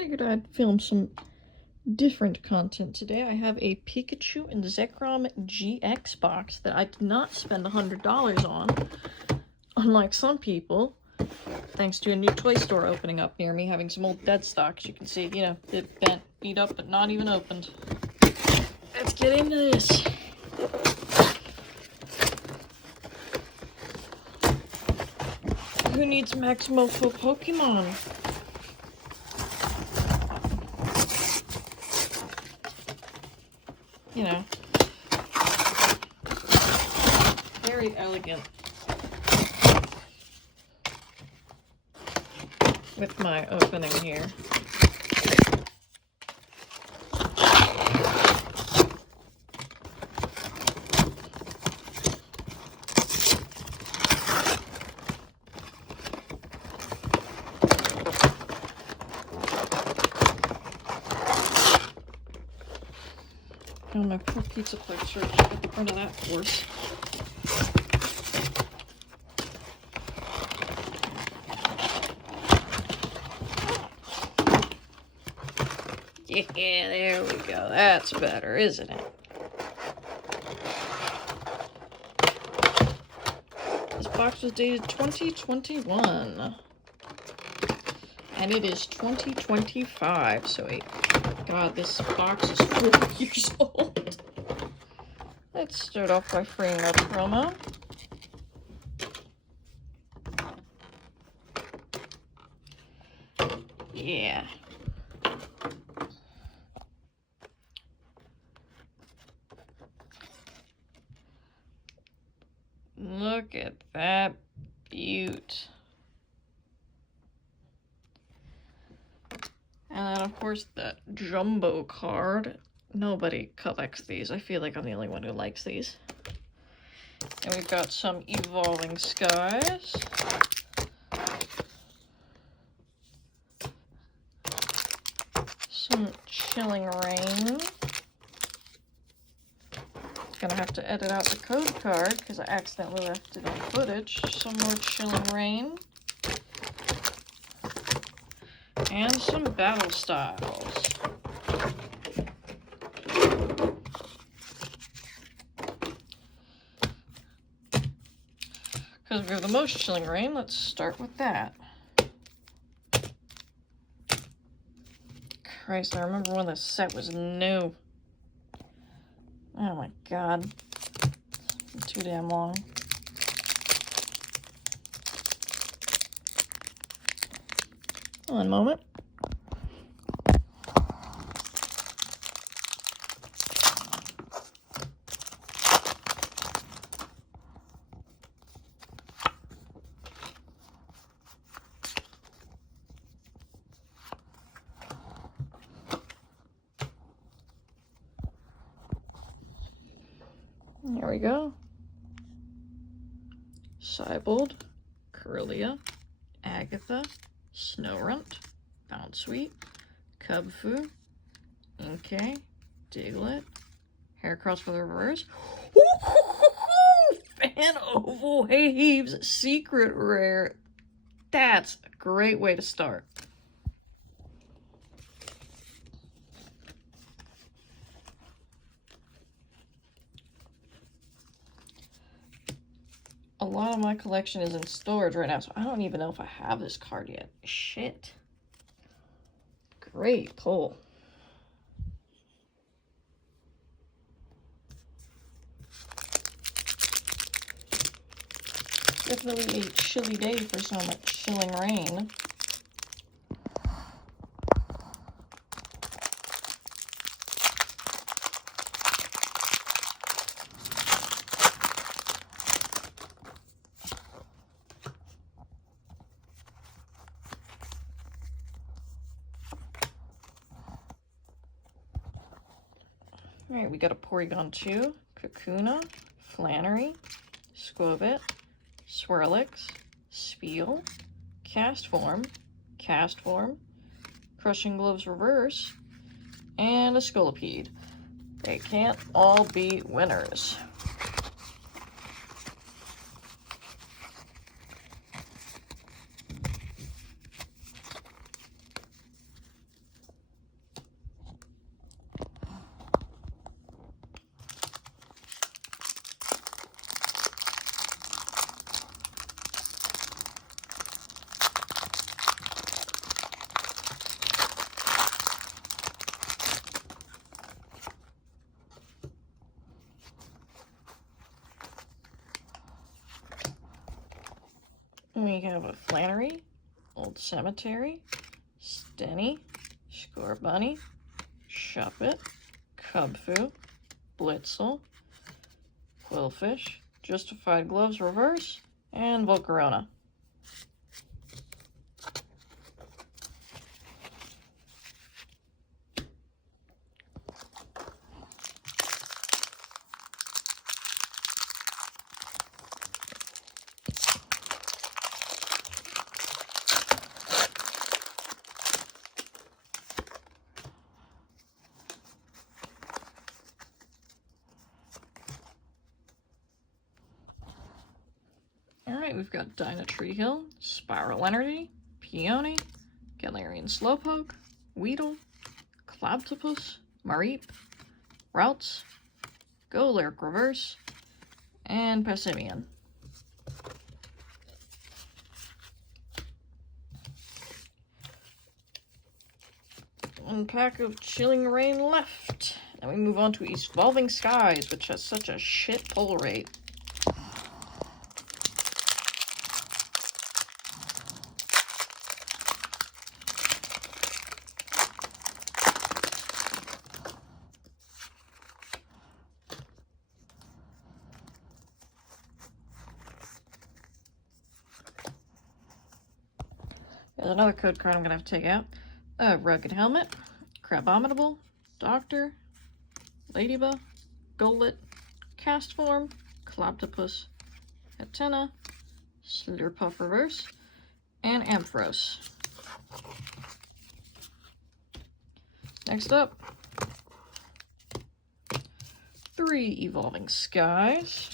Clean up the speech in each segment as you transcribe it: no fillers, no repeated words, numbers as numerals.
figured I'd film some different content today. I have a Pikachu and Zekrom GX box that I did not spend $100 on, unlike some people, thanks to a new toy store opening up near me, having some old dead stocks. You can see, you know, they're bent, beat up, but not even opened. Let's get into this. Who needs Maximo for Pokemon? You know, very elegant with my opening here. Oh, my poor pizza clerks are at the front of that horse. Yeah, there we go. That's better, isn't it? This box was dated 2021. And it is 2025, so God, this box is 4 years old. Let's start off by freeing our promo. Yeah. Look at that beaut. And then, of course, the jumbo card. Nobody collects these. I feel like I'm the only one who likes these. And we've got some Evolving Skies. Some Chilling Reign. Gonna have to edit out the code card because I accidentally left it on footage. Some more Chilling Reign. And some Battle Styles. Because we have the most Chilling Reign, let's start with that. Christ, I remember when this set was new. Oh my God. It's too damn long. One moment. There we go. Cybold, Corellia, Agatha, Snorunt, Bounsweet, Cubfu, Inkay, Diglett, Heracross for the reverse. Fan Oval Waves Secret Rare. That's a great way to start. A lot of my collection is in storage right now, so I don't even know if I have this card yet. Shit. Great pull. Definitely a chilly day for some Chilling Reign. Alright, we got a Porygon 2, Kakuna, Flannery, Squobit, Swirlix, Spiel, Castform, Crushing Gloves Reverse, and a Scolipede. They can't all be winners. we have a Flannery, Old Cemetery, Stenny, Scorbunny, Shuppet, Cubfu, Blitzel, Quillfish, Justified Gloves Reverse, and Volcarona. Alright, we've got Dynatree Hill, Spiral Energy, Peony, Galarian Slowpoke, Weedle, Cloudtopus, Mareep, Routes, Golurk Reverse, and Passimian. One pack of Chilling Rain left. Then we move on to Evolving Skies, which has such a shit pull rate. There's another code card I'm going to have to take out. Rugged Helmet, Crabominable, Doctor, Ladybug, Golett, Castform, Cloudtopus, Hatena, Slurpuff Reverse, and Ampharos. Next up, 3 Evolving Skies.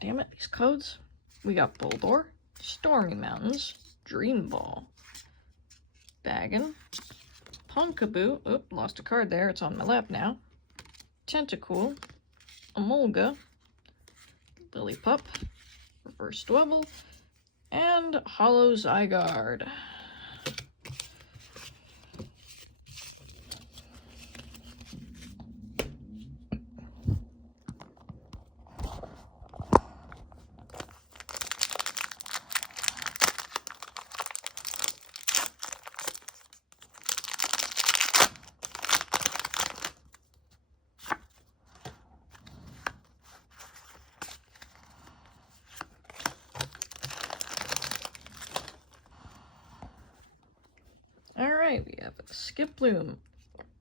Damn it, these codes. We got Boldore, Stormy Mountains, Dream Ball, Baggin, Punkaboo, oop, lost a card there, it's on my lap now, Tentacool, Emolga, Lillipup, Reverse Dwebble, and Hollow Zygarde. Alright, we have Skiploom,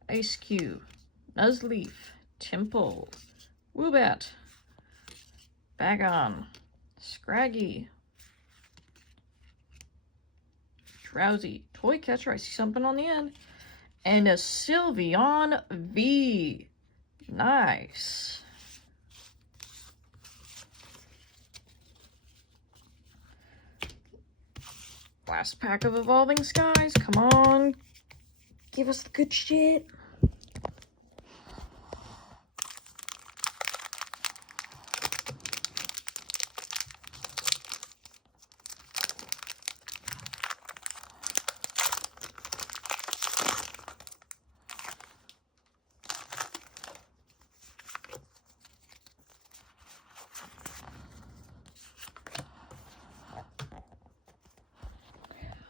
Ice Cube, Nuzleaf, Temple, Woobat, Bagon, Scraggy, Drowsy, Toy Catcher, I see something on the end, and a Sylveon V. Nice. Last pack of Evolving Skies. Come on. Give us the good shit.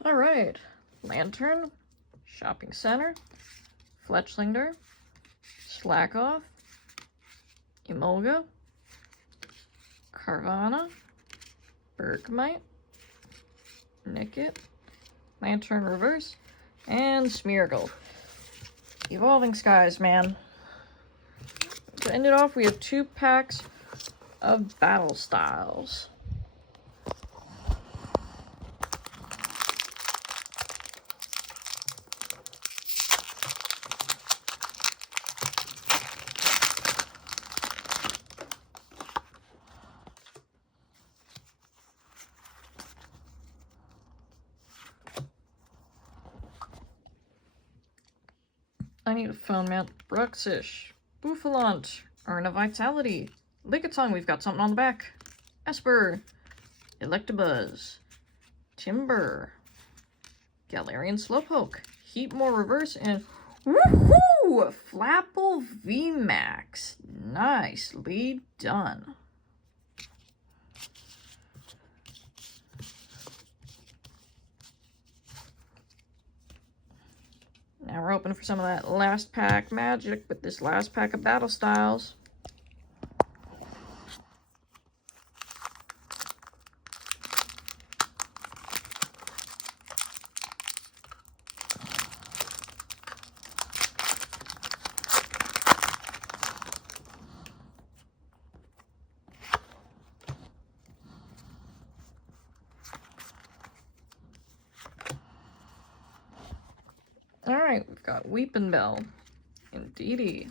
Alright, Lantern, Shopping Center, Fletchlinger, Slackoff, Emolga, Carvana, Bergmite, Nickit, Lantern Reverse, and Smeargle. Evolving Skies, man. To end it off, we have 2 packs of Battle Styles. I need a phone mount. Bruxish, Bouffalant, Urn of Vitality, Lickitung, we've got something on the back. Esper, Electabuzz, Timber, Galarian Slowpoke, Heatmore Reverse, and woohoo! Flapple VMAX. Nicely done. Now we're hoping for some of that last pack magic with this last pack of Battle Styles. Alright, we've got Weepinbell, Indeedee,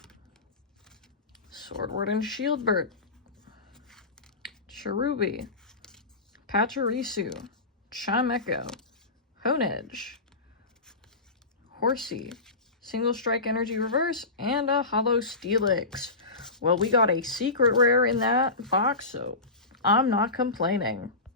Swordward and Shieldbird, Cherubi, Pachirisu, Chimecho, Honedge, Horsey, Single Strike Energy Reverse, and a Hollow Steelix. Well, we got a secret rare in that box, so I'm not complaining.